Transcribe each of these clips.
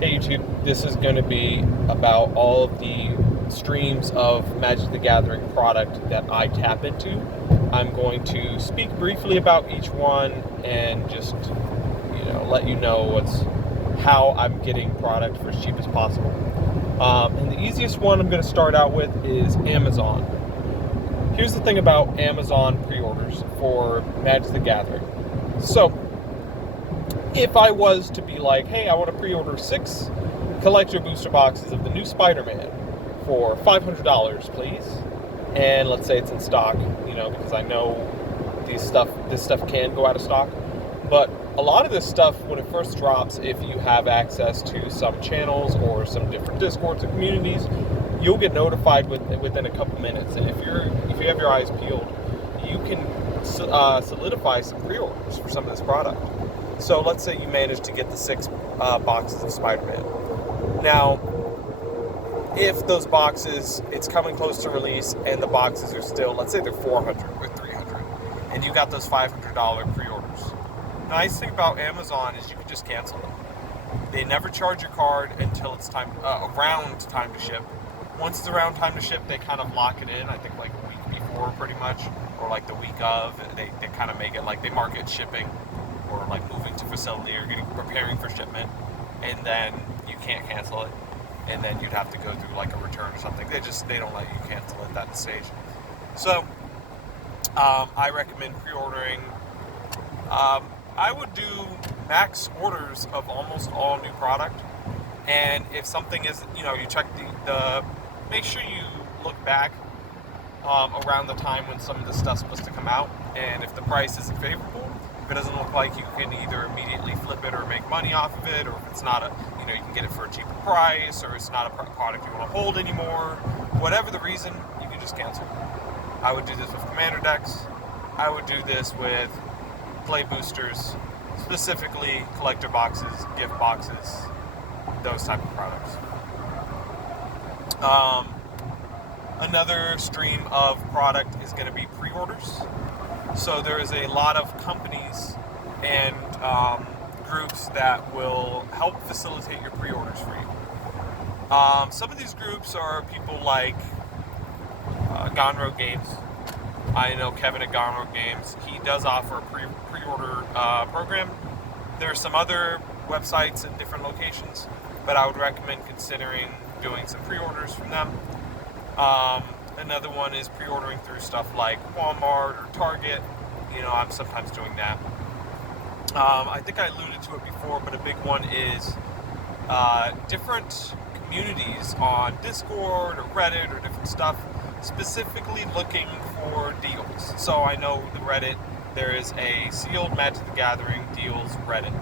Hey YouTube, this is going to be about all of the streams of Magic the Gathering product that I tap into. I'm going to speak briefly about each one and just, let you know how I'm getting product for as cheap as possible. And the easiest one I'm going to start out with is Amazon. Here's the thing about Amazon pre-orders for Magic the Gathering. So, if I was to be like, hey, I want to pre-order 6 collector booster boxes of the new Spider-Man for $500, please. And let's say it's in stock, because I know this stuff can go out of stock. But a lot of this stuff, when it first drops, if you have access to some channels or some different Discords or communities, you'll get notified within a couple minutes. And if you have your eyes peeled, you can solidify some pre-orders for some of this product. So let's say you manage to get the 6 boxes of Spider-Man. Now, if those boxes, it's coming close to release, and the boxes are still, let's say they're 400 or 300, and you got those $500 pre-orders. The nice thing about Amazon is you can just cancel them. They never charge your card until it's around time to ship. Once it's around time to ship, they kind of lock it in, I think like a week before pretty much, or like the week of. They kind of make it like they mark it shipping, or like moving to facility, or preparing for shipment, and then you can't cancel it, and then you'd have to go through like a return or something. They don't let you cancel at that stage. So I recommend pre-ordering. I would do max orders of almost all new product, and if something is, you check the make sure you look back around the time when some of this stuff's supposed to come out, and if the price isn't favorable, if it doesn't look like you can either immediately flip it or make money off of it, or if it's not you can get it for a cheaper price, or it's not a product you want to hold anymore, whatever the reason, you can just cancel. I would do this with commander decks. I would do this with play boosters, specifically collector boxes, gift boxes, those type of products. Another stream of product is going to be pre-orders. So there is a lot of companies and groups that will help facilitate your pre-orders for you. Some of these groups are people like Gone Rogue Games. I know Kevin at Gone Rogue Games. He does offer a pre-order program. There are some other websites in different locations, but I would recommend considering doing some pre-orders from them. Another one is pre-ordering through stuff like Walmart or Target. I'm sometimes doing that. I think I alluded to it before, but a big one is different communities on Discord or Reddit or different stuff, specifically looking for deals. So I know the Reddit, there is a sealed Magic the Gathering deals Reddit.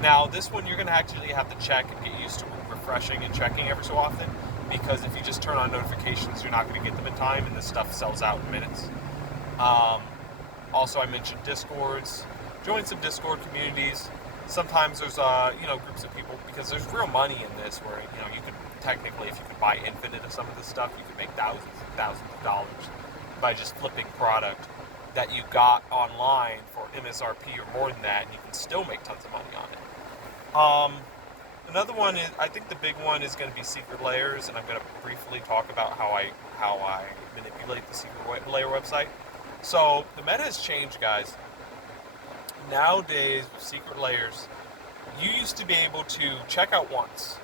Now, this one you're going to actually have to check and get used to refreshing and checking every so often, because if you just turn on notifications, you're not going to get them in time, and this stuff sells out in minutes. Also, I mentioned Discords. Join some Discord communities. Sometimes there's groups of people, because there's real money in this, where you could technically, if you could buy infinite of some of this stuff, you could make thousands and thousands of dollars by just flipping product that you got online for MSRP or more than that, and you can still make tons of money on it. Another one is, I think the big one is going to be secret layers, and I'm going to briefly talk about how I manipulate the secret layer website. So the meta has changed, guys. Nowadays, with secret layers, you used to be able to check out once,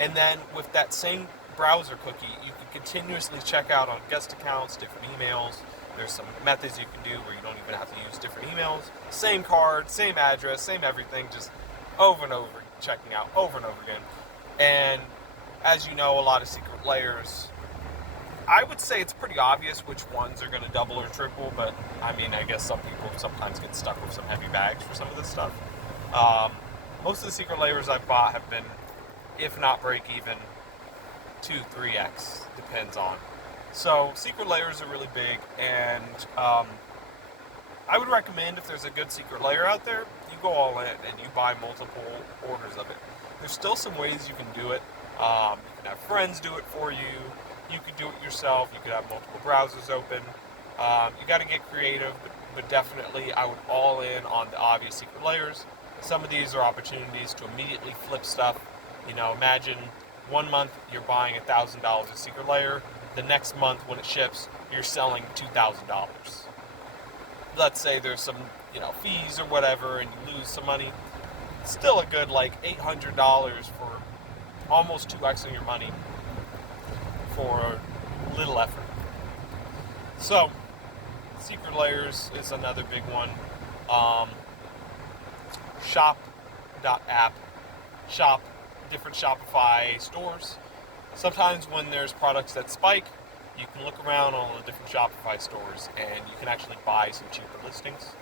and then with that same browser cookie, you could continuously check out on guest accounts, different emails. There's some methods you can do where you don't even have to use different emails. Same card, same address, same everything, just over and over, checking out over and over again. And as you know, a lot of secret layers, I would say it's pretty obvious which ones are going to double or triple, but I guess some people sometimes get stuck with some heavy bags for some of this stuff. Most of the secret layers I've bought have been, if not break even, 2-3x, depends on. So secret layers are really big, and I would recommend, if there's a good secret layer out there, you go all in and you buy multiple orders of it. There's still some ways you can do it. You can have friends do it for you. You could do it yourself. You could have multiple browsers open. You got to get creative, but definitely I would all in on the obvious secret layers. Some of these are opportunities to immediately flip stuff You know, imagine 1 month you're buying $1,000 of Secret Lair. The next month when it ships, you're selling $2,000. Let's say there's some, fees or whatever, and you lose some money. It's still a good like $800 for almost 2x your money for little effort. So, Secret Lairs is another big one. Shop.app. Shop different Shopify stores. Sometimes when there's products that spike, you can look around all the different Shopify stores and you can actually buy some cheaper listings.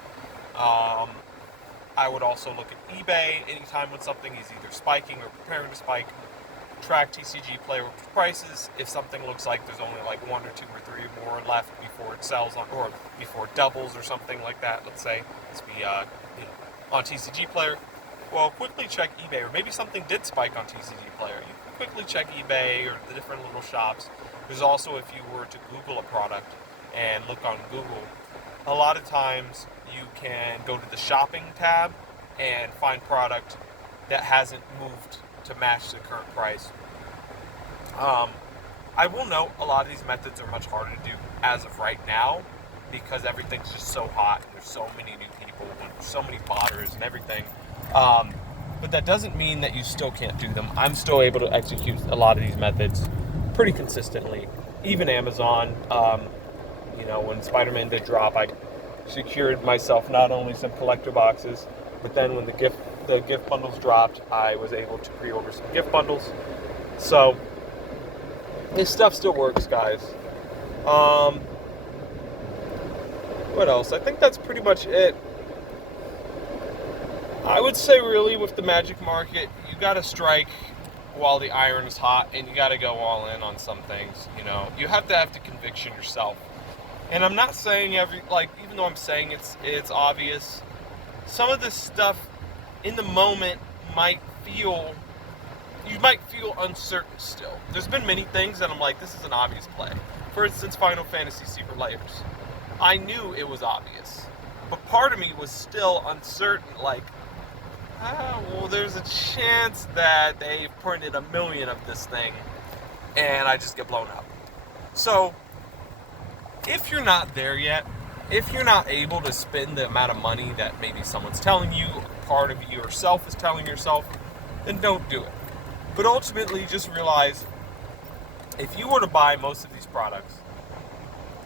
I would also look at eBay anytime when something is either spiking or preparing to spike. Track TCG player prices. If something looks like there's only like 1 or 2 or 3 more left before it sells or before it doubles or something like that, let's say it's on TCG player, well, quickly check eBay, or maybe something did spike on TCG player. You can quickly check eBay or the different little shops. There's also, if you were to Google a product and look on Google, a lot of times you can go to the shopping tab and find product that hasn't moved to match the current price. I will note a lot of these methods are much harder to do as of right now because everything's just so hot and there's so many new people and there's so many botters and everything. But that doesn't mean that you still can't do them. I'm still able to execute a lot of these methods pretty consistently. Even Amazon, when Spider-Man did drop, I secured myself not only some collector boxes, but then when the gift bundles dropped, I was able to pre-order some gift bundles. So this stuff still works, guys. What else? I think that's pretty much it. I would say really with the Magic market, you gotta strike while the iron is hot, and you gotta go all in on some things. You have to have the conviction yourself. And I'm not saying even though I'm saying it's obvious, some of this stuff in the moment you might feel uncertain still. There's been many things that I'm like, this is an obvious play. For instance, Final Fantasy Secret Lairs. I knew it was obvious, but part of me was still uncertain, like, there's a chance that they've printed 1 million of this thing and I just get blown up. So, if you're not there yet, if you're not able to spend the amount of money that maybe someone's telling you, part of yourself is telling yourself, then don't do it. But ultimately, just realize, if you were to buy most of these products,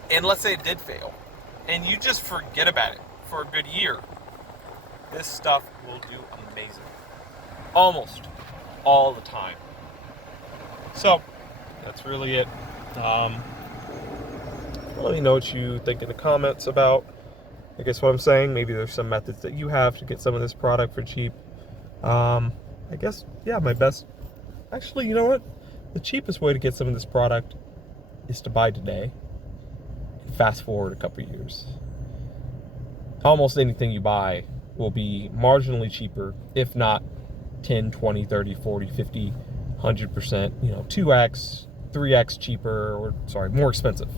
and let's say it did fail, and you just forget about it for a good year, this stuff will do amazing. Almost all the time. So, that's really it. Let me know what you think in the comments about, I guess, what I'm saying. Maybe there's some methods that you have to get some of this product for cheap. I guess, my best... Actually, you know what? The cheapest way to get some of this product is to buy today and fast forward a couple years. Almost anything you buy will be marginally cheaper, if not 10, 20, 30, 40, 50, 100%, 2x, 3x cheaper, more expensive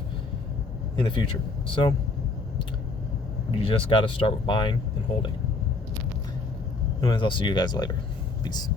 in the future. So you just got to start with buying and holding. Anyways, I'll see you guys later. Peace.